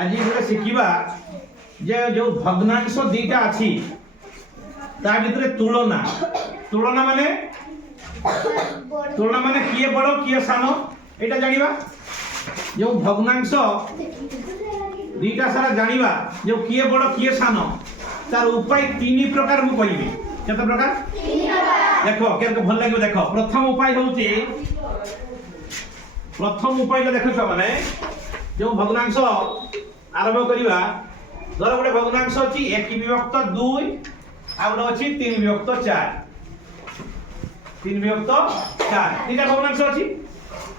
आज गोटे शिखा जे जो भग्नांश दीटा अच्छी ता भितर तुलना तुलना माने किए बड़ किए सान एटा जानिबा जो भग्नांश दीटा सारा जानिबा जो किए बड़ किए सान तार उपाय तीन प्रकार मु कहिबी केते प्रकार देखो केते भल लागो देखो प्रथम उपाय होउची प्रथम उपाय देखो माने जो भग्नांश आरंभ करिवा धर गोटे भग्नांश अछि 1 विभक्त 2 आ गोटे अछि 3 विभक्त 4 3 विभक्त 4 तीनटा भग्नांश अछि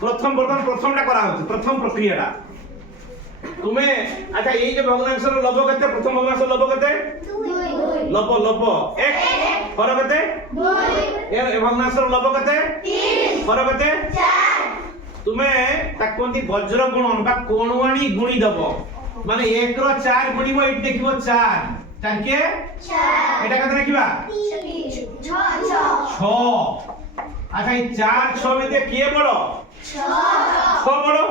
प्रथमटा करा होछि प्रथम प्रक्रियाटा तुमे अच्छा ए जे भग्नांश रो लब केते प्रथम भग्नांश लब केते 2 लब 1 फर केते 2 ए भग्नांश रो लब केते 3 फर केते 4 तुमे ताकोंती वज्र गुणन बा कोणवाणी गुणी दबो माने 1 रो 4 गुणिबो एट देखिबो 4 ताके 4 एटा कते देखिबा 6 अच्छा ए 4 6 में किए बड़ो 6 बड़ो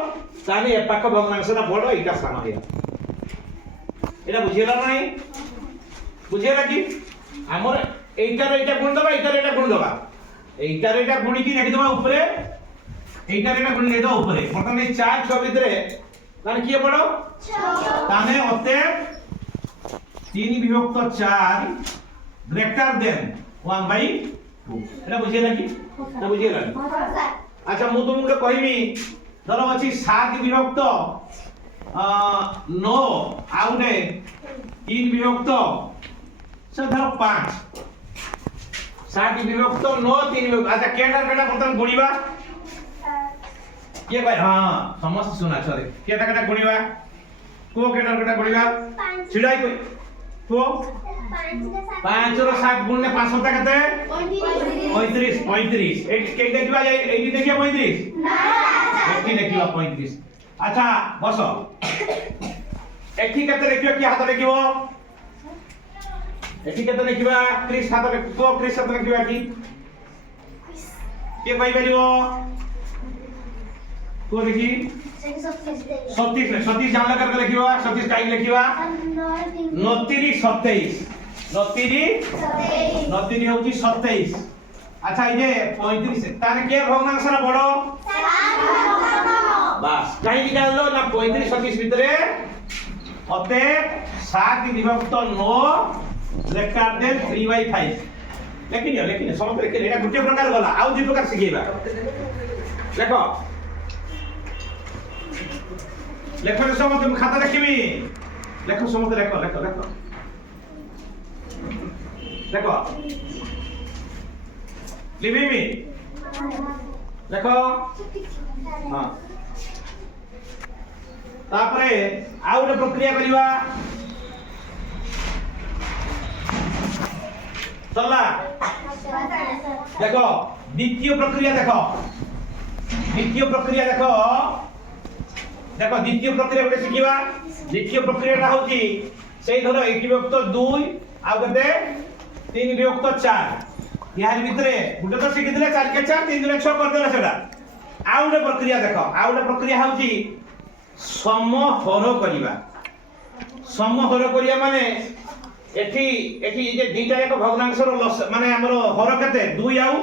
ताने ए पाक भग्नांशना बड़ो एटा सान हे एटा बुझियला नै बुझियला कि हमर एटा गुण दबा एटा गुण दबा एटा गुणी की नेखि दबा ऊपरे एटा गुण ने दो ऊपरे मतलब ए 4 6 भितरे ताने किए बड़ो 6 ताने अते 3 विभक्त 4 ग्रेटर देन 1/2 एटा बुझियला कि ना बुझियला अच्छा मु तुमके कहबी धरो अछि 7 विभक्त 9 आउने 3 विभक्त से धरो 5 7 विभक्त 9 3 विभक्त अच्छा केटा प्रथम गुणिबा ये भाई हां समस्त सुना सरे केटा गुणिबा को केटा गुणिबा छिडाई को 5 रो 7 गुण ने 5 होता केते 35 ए के देखिबा एडी देखिबा 35 ना एडी देखिबा 35 अच्छा बस एठी केते देखिबा कि हाथ देखिबो एठी केते देखिबा क्रिस हाथ को क्रिस हाथ देखिबा कि के भाई बेलिबो को देखी 37 में 37 जानला करके लिखिबा 37 काई लिखिबा 29 27 29 होची 27 अच्छा ये 35 ताने के भग्नांश रा बड़ो 7 बस काई निकाल लो ना 35 37 भितरे अते 7 विभक्त 9 लेकर दे 3/5 लेकिन समझ लेकिन एटा गुटे प्रकार गला आउ दि प्रकार सिखेबा देखो लेखो समझ तुम खाता देखिबी लेखो समझ देखो लिबीबी देखो हां तापरे आउ रे प्रक्रिया करिवा चला देखो द्वितीय प्रक्रिया देखो द्वितीय प्रक्रिया गोटे शिखिबा द्वितीय प्रक्रियाटा होची सेई धरो 1 विभक्त 2 आ गते 3 विभक्त 4 यार भितरे गुटे तो शिखितले 4 के 4 3 6 कर देला सेडा आ गोटे प्रक्रिया देखो आ गोटे प्रक्रिया होची समहर करिया माने एठी जे दीटा एक भग्नांश रो माने हमरो हर केते 2 आउ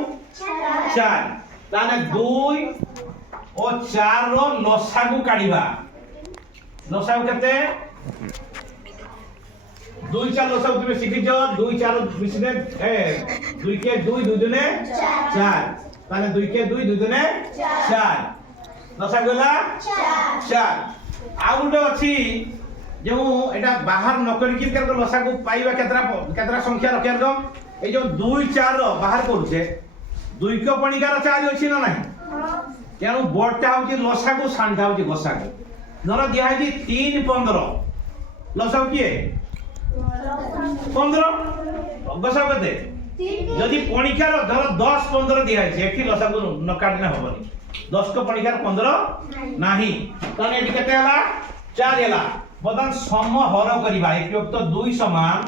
4 ताने 2 और 4 रो लसागु काढिबा लसागु केते 2 4 लसागु तुमे शिखिजो 2 4 मिसने 2 के 2 2 दुने 4 ताने 2 के 2 2 दुने 4 लसागु ला 4 आ गुटे अछि जो एटा बाहर न करी कि केते लसागु पाइबा केतरा संख्या रखिया दम ए जो 2 4 रो बाहर करूछे 2 को पणिकार 4 अछि न नाही केनु बोर्डटा होची लसागु सांठा होची गसागु नर दिया है 3 15 लसागु किए 15 गसागु केते यदि पणिकार धर 10 15 दिया है एठी लसागु न काटना होबनी 10 को पणिकार 15 नाही तने एठी केते हला 4 हला बदन समहर करिबा एक तो 2 समान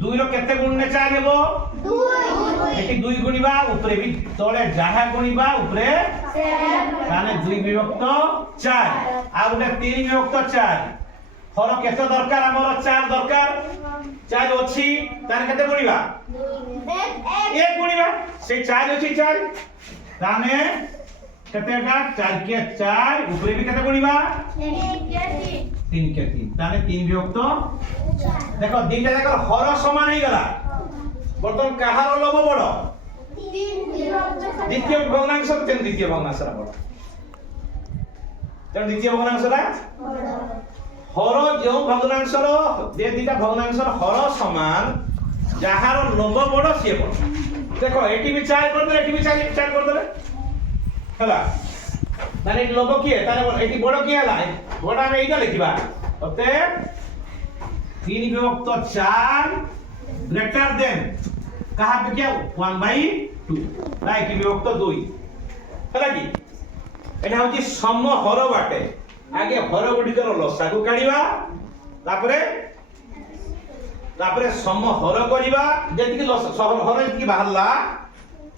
2 रो केते गुण ने 4 हेबो 2 एठी 2 गुणिबा ऊपरे भी तळे जाहा गुणिबा ऊपरे 7 माने 2 विभक्त 4 आ गोटे 3 विभक्त 4 हर केते दरकार हमर 4 दरकार 4 अछि तार केते गुणिबा 1 गुणिबा से 4 अछि 4 ताने केतेटा 4 के 4 ऊपर भी केते गुणिबा 3 के 3 ताने 3 विभक्त देखो दिनटा देखो हर समान हे गला बर्तन कहार लोभ बड़ द्वितीय भग्नांश तेन द्वितीय भग्नांश रा बड़ तेन द्वितीय भग्नांश रा हर जो भग्नांश रो जे दिटा भग्नांश रो हर समान जहार लोभ बड़ से बड़ देखो एटी भी 4 कर दे एटी भी 4 कर दे हला ताने लोभ किए ताने एटी बड़ किए हला बड़ हम एटा लिखिबा अते 3 विभक्त 4 ग्रेटर देन कहा पे क्या 1/2 राइट की विभक्त 2 हला की एटा होची सम हर बाटे आगे हर गुडिकर लसागु काढिबा तापरे सम हर करिबा जेति की हर जेति बाहरला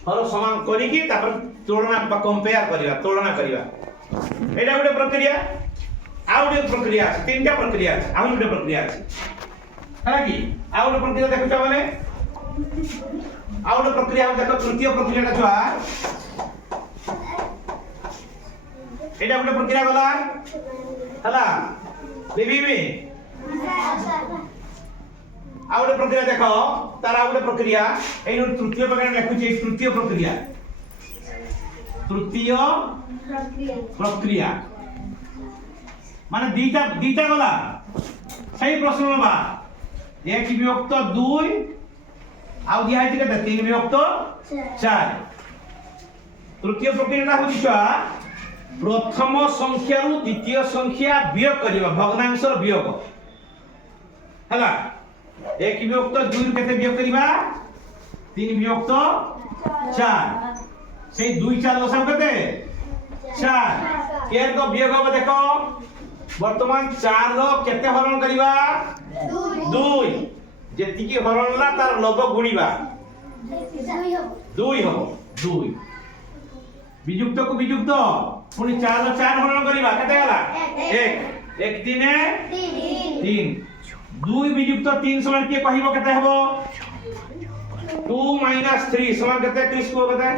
हर समान करी की तापर तुलना बा कंपेयर करिबा तुलना करिबा एटा गुटे प्रक्रिया आउ गुटे प्रक्रिया আছে तीनटा प्रक्रिया আছে आउ गुटे प्रक्रिया আছে हला की आउ गुटे प्रक्रिया देखुचा माने आउ गुटे प्रक्रिया देखो तृतीय प्रक्रियाटा छुआ एटा गुटे प्रक्रिया गला हला बेबी आउ गुटे प्रक्रिया देखो तार आउ गुटे प्रक्रिया एई तृतीय प्रक्रिया लिखुची तृतीय प्रक्रिया माने दीटा गला सही प्रश्न बा 1 विभक्त 2 आउ दिया है केते 3 विभक्त 4 तृतीय प्रक्रियाटा होची छा प्रथम संख्या रु द्वितीय संख्या वियोग करिबा भग्नांशर वियोग हला 1 विभक्त 2 रु केते वियोग करिबा 3 विभक्त 4 सेई 2 4 लसाउ केते 4 केर को वियोग हो देखो वर्तमान 4 रो केते हरण करिबा 2 जेति की हरणला तार लघु गुणिबा 2 हो 2 वियुक्त को वियुक्त पुनी 4 रो 4 हरण करिबा केते गला 1 1 3 3 2 वियुक्त 3 समान के कहिबो केते हबो 2 - 3 समान केते 30 को केते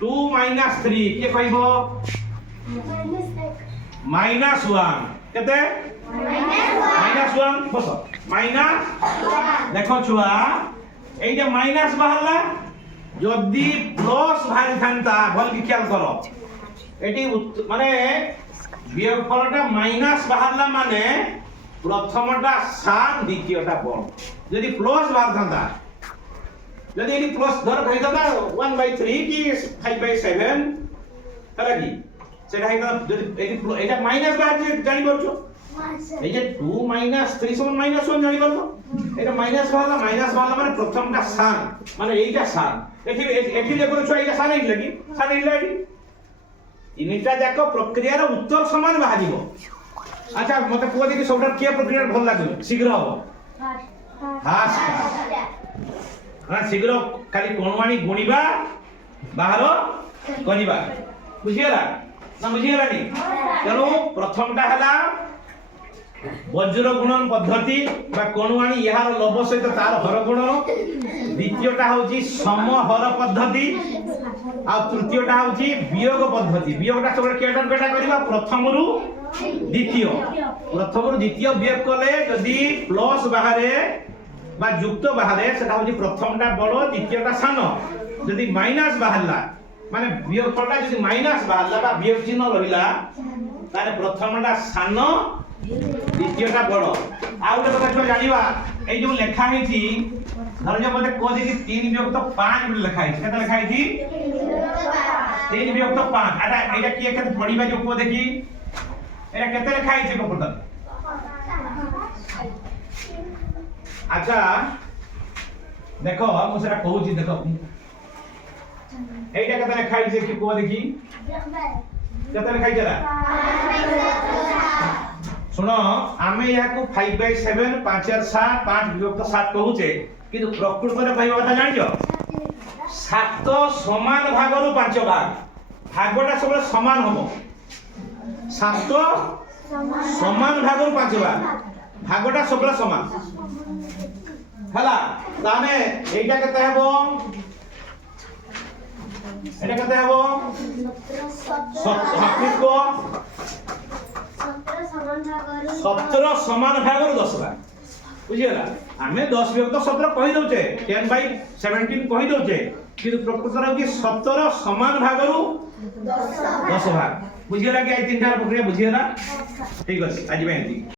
2 - 3 के कहिबो -1 केते -1 बस माइनस देखो छुआ ए जे माइनस बाहरला जदी प्लस भारी थांता भल की ख्याल करो एटी माने वियोगफलटा माइनस बाहरला माने प्रथमटा सान द्वितीयटा बड़ जदी प्लस बाहर थांता जदी एटी प्लस धर कहिता 1/3 की 5/7 हला की सेटा हेता जदी एटी एटा माइनस बाहर जानि परछो এই যে 2 - 3 সমান -1 জানি পারবো এটা মাইনাস বালা মানে প্রথমটা সান মানে এইটা সান এটি দেখো ছয় এইটা সান এই লাগি সান এই লাগি তিনটা দেখো প্রক্রিয়ার উত্তর সমান বাহারিব আচ্ছা মতে কোয়া দেখি সবটা কি প্রক্রিয়া ভাল লাগলো শীঘ্র হবে হাস না শীঘ্র খালি কোণবাণী গুণিবা বাহার করিবা বুঝিলা না বুঝিলা নি তেনো প্রথমটা হলা वज्र गुणन पद्धति बा कोणवाणी यार लभ सहित तार हर गुणन द्वितीयटा होची सम हर पद्धति आ तृतीयटा होची वियोग पद्धति वियोगटा सब केटा करबा प्रथम रु द्वितीय वियोग कले यदि प्लस बाहरे बा युक्त बाहरे सेटा होची प्रथमटा बड़ द्वितीयटा सान यदि माइनस बाहरला माने वियोग फलटा यदि माइनस बाहरला बा वियोग चिन्ह रहिला तारे प्रथमटा सान द्वितीयटा बड़ आउ गोटे कथा छुआ जानिबा ए जो लेखा हेची धर जो मते को देखि 3 विभक्त 5 बोले लेखा हेची केते लेखा हेची 3 विभक्त 5 आटा एटा की केते पढिबा जो को देखि एटा केते लेखा हेची को पढत अच्छा देखो मु सेटा कहूची देखो एटा केते लेखा हेची कि को देखि केते लेखा हेची सुनो आमे याको 5/7 5 और 7 5 विभक्त 7 कहूचे किंतु प्रकृत में कहबा কথা জানিছো 7 समान भाग रु 5 भाग भागटा सब समान हबो 7 समान भाग 5 भाग भागटा सब समान हला ताने एटा केते हेबो एटा केते हेबो 17 समान भाग 10 भाग बुझियला आमे 10 विभक्त 17 कहि दउचे 10/17 कहि दउचे किंतु प्रकृत रे 17 समान भाग 10 भाग बुझियला कि आई तीनटा प्रक्रिया बुझियला ठीक अछि आज में